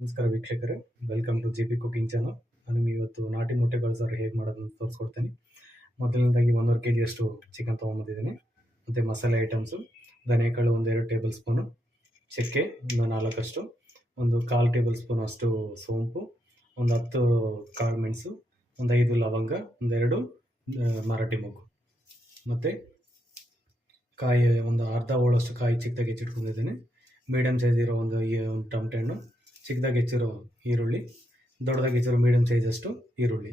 ನಮಸ್ಕಾರ ವೀಕ್ಷಕರೇ. Welcome to G P cooking channel ನಾನು ಇವತ್ತು ನಾಟಿ ಮೊಟ್ಟೆ ಬಳಸೋರು ಹೇಗೆ ಅಂತ ತೋರಿಸ್ಕೊಡ್ತೀನಿ. ಮೊದಲನೇದಾಗಿ ಒಂದೂವರೆ ಕೆ ಜಿಯಷ್ಟು ಚಿಕನ್ ತೊಗೊಂಬಂದಿದ್ದೀನಿ ಮತ್ತು ಮಸಾಲೆ ಐಟಮ್ಸು ದನೆಕಾಳು ಒಂದೆರಡು ಟೇಬಲ್ ಸ್ಪೂನು ಚಕ್ಕೆ ಒಂದು ನಾಲ್ಕಷ್ಟು, ಒಂದು ಕಾಲು ಟೇಬಲ್ ಸ್ಪೂನ್ ಅಷ್ಟು ಸೋಂಪು, ಒಂದು ಹತ್ತು ಕಾಳು ಮೆಣಸು, ಒಂದು ಐದು ಲವಂಗ ಒಂದೆರಡು ಮರಾಠಿ ಮೊಗ್ಗು ಮತ್ತು ಕಾಯಿ ಒಂದು ಅರ್ಧ ಓಳಷ್ಟು ಕಾಯಿ ಚಿಕ್ಕದಾಗಿ ಹೆಚ್ಚಿಟ್ಕೊಂಡಿದ್ದೀನಿ. ಮೀಡಿಯಮ್ ಸೈಜ್ ಇರೋ ಒಂದು ಒಂದು ಟಮಟೆ ಹಣ್ಣು ಚಿಕ್ಕದಾಗಿ ಹೆಚ್ಚಿರೋ ಈರುಳ್ಳಿ, ದೊಡ್ಡದಾಗಿ ಹೆಚ್ಚಿರೋ ಮೀಡಿಯಮ್ ಸೈಜಷ್ಟು ಈರುಳ್ಳಿ.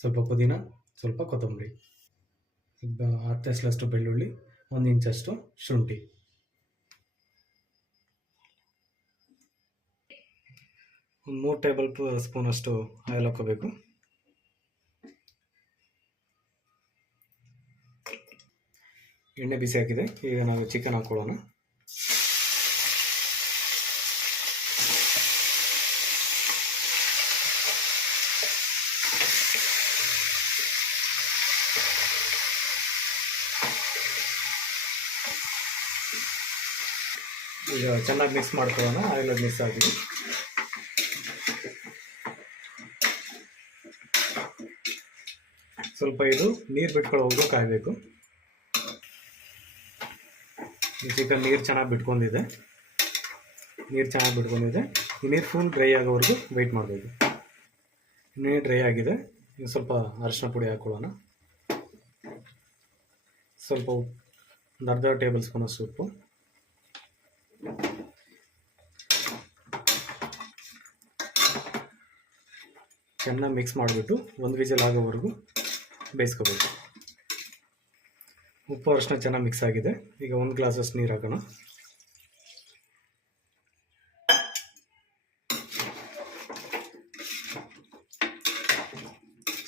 ಸ್ವಲ್ಪ ಪುದೀನ, ಸ್ವಲ್ಪ ಕೊತ್ತಂಬರಿ. ಹತ್ತು ಬೆಳ್ಳುಳ್ಳಿ, ಒಂದು ಇಂಚಷ್ಟು ಶುಂಠಿ. ಒಂದು ಮೂರು ಟೇಬಲ್ ಸ್ಪೂನಷ್ಟು ಆಯಿಲ್ ಹಾಕೋಬೇಕು ಎಣ್ಣೆ ಬಿಸಿ ಹಾಕಿದೆ. ಈಗ ನಾವು ಚಿಕನ್ ಹಾಕ್ಕೊಳ್ಳೋಣ. ಈಗ ಚೆನ್ನಾಗಿ ಮಿಕ್ಸ್ ಮಾಡ್ಕೊಳ್ಳೋಣ. ಆಯಿಲ್ ಮಿಕ್ಸ್ ಆಗಿದೆ ಸ್ವಲ್ಪ ಇದು ನೀರು ಬಿಟ್ಕೊಳ್ಳೋದು ಕಾಯಬೇಕು. ಚಿಕನ್ ನೀರು ಚೆನ್ನಾಗಿ ಬಿಟ್ಕೊಂಡಿದೆ. ನೀರು ಚೆನ್ನಾಗಿ ಬಿಟ್ಕೊಂಡಿದೆ. ಈ ನೀರು ಫುಲ್ ಡ್ರೈ ಆಗೋವರೆಗೂ ವೆಯ್ಟ್ ಮಾಡಬೇಕು. ನೀರು ಡ್ರೈ ಆಗಿದೆ? ಇನ್ನು ಸ್ವಲ್ಪ ಅರಿಶಿನ ಪುಡಿ ಹಾಕ್ಕೊಳ್ಳೋಣ ಸ್ವಲ್ಪ ಒಂದು ಅರ್ಧ ಟೇಬಲ್ ಸ್ಪೂನ್ ಸೂಪು ಚೆನ್ನಾಗಿ ಮಿಕ್ಸ್ ಮಾಡಿಬಿಟ್ಟು ಒಂದು ವಿಜಲ್ ಆಗೋವರೆಗೂ ಬೇಯಿಸ್ಕೋಬೇಕು. ಉಪ್ಪು ಅರಿಶಿನ ಚೆನ್ನಾಗಿ ಮಿಕ್ಸ್ ಆಗಿದೆ. ಈಗ ಒಂದು ಗ್ಲಾಸಷ್ಟು ನೀರು ಹಾಕೋಣ.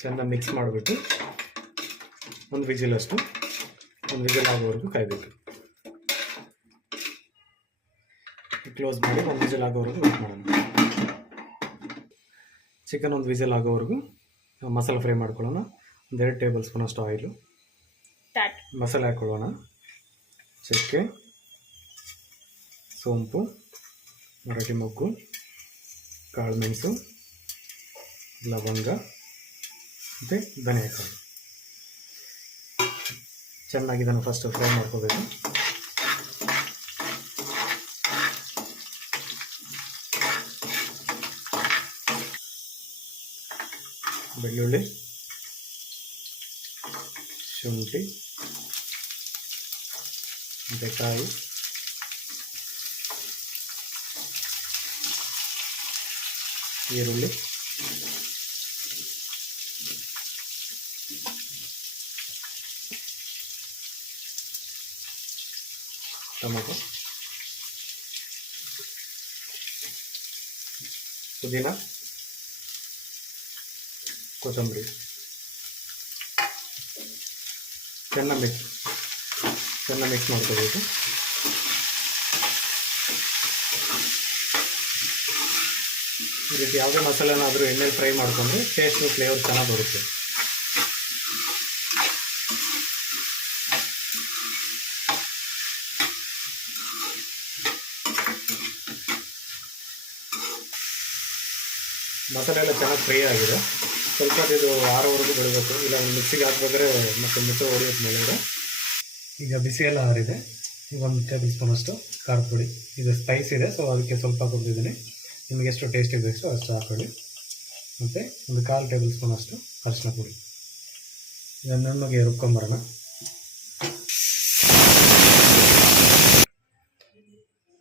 ಚೆನ್ನಾಗಿ ಮಿಕ್ಸ್ ಮಾಡಿಬಿಟ್ಟು ಒಂದು ವಿಜಿಲಷ್ಟು, ಒಂದು ವಿಜಿಲ್ ಆಗೋವರೆಗೂ ಕಾಯಬೇಕು. ಕ್ಲೋಸ್ ಮಾಡಿ ಒಂದು ವಿಸಲ್ ಆಗೋವರೆಗೂ ವೇಟ್ ಮಾಡೋಣ. ಚಿಕನ್ ಒಂದು ವಿಸಲ್ ಆಗೋವರೆಗೂ ಮಸಾಲೆ ಫ್ರೈ ಮಾಡ್ಕೊಳ್ಳೋಣ. ಒಂದೆರಡು ಟೇಬಲ್ ಸ್ಪೂನ್ ಅಷ್ಟು ಆಯಿಲು ಮಸಾಲೆ ಹಾಕ್ಕೊಳ್ಳೋಣ. ಚಕ್ಕೆ ಸೋಂಪು ಮರಾಠಿ ಮೊಗ್ಗು ಕಾಳು ಮೆಣಸು ಲವಂಗ ಮತ್ತು ಧನಿಯಾಕಾಳು ಚೆನ್ನಾಗಿ ಇದನ್ನು ಫಸ್ಟ್ ಫ್ರೈ ಮಾಡ್ಕೋಬೇಕು. ಬೆಳ್ಳುಳ್ಳಿ ಶುಂಠಿ ಬೆಕಾಯಿ ಕಾಯಿ ಈರುಳ್ಳಿ ಟೊಮೊಟೊ ಪುದೀನ ಕೊತ್ತಂಬರಿ. ಚೆನ್ನಾಗಿ ಮಿಕ್ಸ್ ಚೆನ್ನಾಗಿ ಮಿಕ್ಸ್ ಮಾಡ್ಕೋಬೇಕು. ಈ ರೀತಿ ಯಾವುದೇ ಮಸಾಲೆನಾದರೂ ಎಣ್ಣೆಲಿ ಫ್ರೈ ಮಾಡಿಕೊಂಡ್ರೆ ಟೇಸ್ಟ್ ಫ್ಲೇವರ್ ಚೆನ್ನಾಗಿ ಬರುತ್ತೆ. ಮಸಾಲೆ ಎಲ್ಲ ಚೆನ್ನಾಗಿ ಫ್ರೈ ಆಗಿದೆ. ಸ್ವಲ್ಪ ಇದು ಆರೋವರೆಗೂ ಬಿಡಬೇಕು ಇಲ್ಲ ಮಿಕ್ಸಿಗೆ ಹಾಕ್ಬೇಕಾದ್ರೆ ಮತ್ತೆ ಮುಚ್ಚ ಹೊಡೆಯುತ್ತೆ ಮೇಲೆಗಡೆ ಈಗ ಬಿಸಿ ಎಲ್ಲ ಆರಿದೆ. ಈಗ ಒಂದು ಟೇಬಲ್ ಸ್ಪೂನ್ ಅಷ್ಟು ಖಾರದ ಪುಡಿ. ಇದು ಸ್ಪೈಸ್ ಇದೆ ಸೊ ಅದಕ್ಕೆ ಸ್ವಲ್ಪ ಕೊಡ್ತಿದ್ದೀನಿ ನಿಮಗೆ ಎಷ್ಟು ಟೇಸ್ಟ್ ಬೇಕು ಅಷ್ಟು ಹಾಕೊಳ್ಳಿ. ಮತ್ತು ಒಂದು ಕಾಲು ಟೇಬಲ್ ಸ್ಪೂನ್ ಅಷ್ಟು ಅರಿಶಿನ ಪುಡಿ. ಇದನ್ನು ರುಬ್ಕೊಂಬರೋಣ.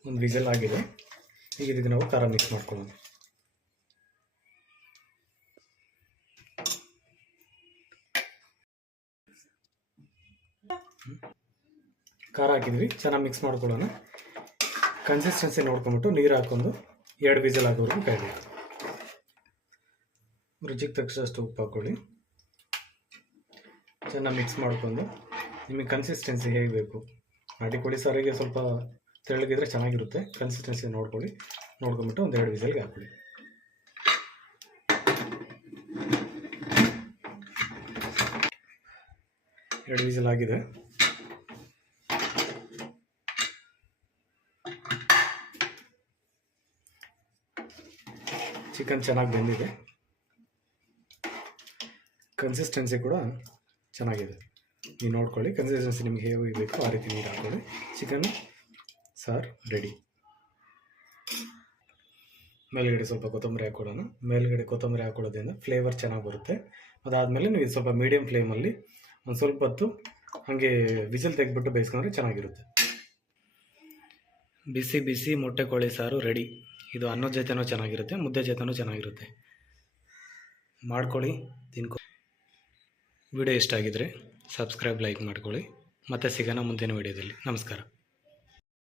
ಒಂದು ವಿಸಲ್ ಆಗಿದೆ. ಈಗ ಇದಕ್ಕೆ ನಾವು ಖಾರ ಮಿಕ್ಸ್ ಮಾಡ್ಕೊಳ್ಳೋಣ. ಖಾರ ಹಾಕಿದ್ವಿ. ಚೆನ್ನಾಗಿ ಮಿಕ್ಸ್ ಮಾಡ್ಕೊಳ್ಳೋಣ. ಕನ್ಸಿಸ್ಟೆನ್ಸಿ ನೋಡ್ಕೊಂಬಿಟ್ಟು ನೀರು ಹಾಕ್ಕೊಂಡು ಎರಡು ವಿಸಲ್ ಹಾಕೋವರೆಗೂ ಕಾಯಬೇಕು ರುಚಿಗೆ ತಕ್ಷಷ್ಟು ಉಪ್ಪು ಹಾಕ್ಕೊಳ್ಳಿ ಚೆನ್ನಾಗಿ ಮಿಕ್ಸ್ ಮಾಡ್ಕೊಂಡು ನಿಮಗೆ ಕನ್ಸಿಸ್ಟೆನ್ಸಿ ಹೇಗೆ ಬೇಕು? ನಾಟಿ ಕೋಳಿ ಸಾರಿಗೆ ಸ್ವಲ್ಪ ತೆಳ್ಳಗಿದ್ರೆ ಚೆನ್ನಾಗಿರುತ್ತೆ. ಕನ್ಸಿಸ್ಟೆನ್ಸಿ ನೋಡ್ಕೊಳ್ಳಿ. ನೋಡ್ಕೊಂಬಿಟ್ಟು ಒಂದು ಎರಡು ವಿಸಲ್ಗೆ ಹಾಕ್ಕೊಳ್ಳಿ. ಎರಡು ವಿಸಲ್ ಆಗಿದೆ. ಚಿಕನ್ ಚೆನ್ನಾಗಿ ಬೆಂದಿದೆ. ಕನ್ಸಿಸ್ಟೆನ್ಸಿ ಕೂಡ ಚೆನ್ನಾಗಿದೆ. ನೀವು ನೋಡ್ಕೊಳ್ಳಿ ಕನ್ಸಿಸ್ಟೆನ್ಸಿ ನಿಮ್ಗೆ ಹೇಗೆ ಬೇಕು ಆ ರೀತಿ ನೀರು ಹಾಕೊಳ್ಳಿ. ಚಿಕನ್ ಸಾರ್ ರೆಡಿ ಮೇಲ್ಗಡೆ ಸ್ವಲ್ಪ ಕೊತ್ತಂಬರಿ ಹಾಕ್ಕೊಳ್ಳೋಣ ಮೇಲ್ಗಡೆ ಕೊತ್ತಂಬರಿ ಹಾಕ್ಕೊಳ್ಳೋದ್ರಿಂದ ಫ್ಲೇವರ್ ಚೆನ್ನಾಗಿ ಬರುತ್ತೆ. ಅದಾದಮೇಲೆ ನೀವು ಇದು ಸ್ವಲ್ಪ ಮೀಡಿಯಮ್ ಫ್ಲೇಮಲ್ಲಿ ಒಂದು ಸ್ವಲ್ಪ ಹೊತ್ತು ಹಾಗೆ ವಿಸಿಲ್ ತೆಗೆದ್ಬಿಟ್ಟು ಬೇಯಿಸ್ಕೊಂಡ್ರೆ ಚೆನ್ನಾಗಿರುತ್ತೆ. ಬಿಸಿ ಬಿಸಿ ಮೊಟ್ಟೆ ಕೋಳಿ ಸಾರು ರೆಡಿ ಇದು ಅನ್ನದ ಜೊತೆನೂ ಚೆನ್ನಾಗಿರುತ್ತೆ, ಮುದ್ದೆ ಜೊತೆನೂ ಚೆನ್ನಾಗಿರುತ್ತೆ. ಮಾಡ್ಕೊಳ್ಳಿ, ತಿನ್ಕೊ ವಿಡಿಯೋ ಇಷ್ಟ ಆಗಿದ್ರೆ ಸಬ್ಸ್ಕ್ರೈಬ್ ಲೈಕ್ ಮಾಡ್ಕೊಳ್ಳಿ. ಮತ್ತೆ ಸಿಗೋಣ ಮುಂದಿನ ವಿಡಿಯೋದಲ್ಲಿ. ನಮಸ್ಕಾರ.